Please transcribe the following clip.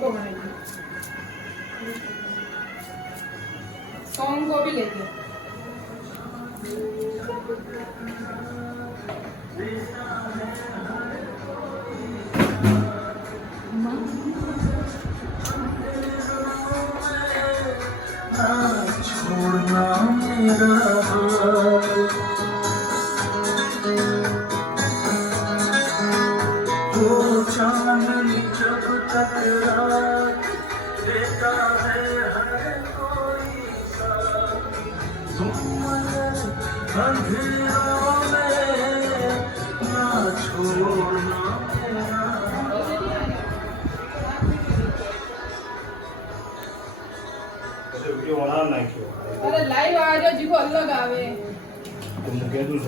को बनाएंगे, सॉन्ग को भी लेके छोड़ना मेरा वो चांदनी जब तक रात देता है हर कोई साथी तुम अंधेरों में ना छोड़ना मेरा वीडियो बना नाख्यो अरे लाइव आ जाओ जीको अलग आवे तुमने कह दूं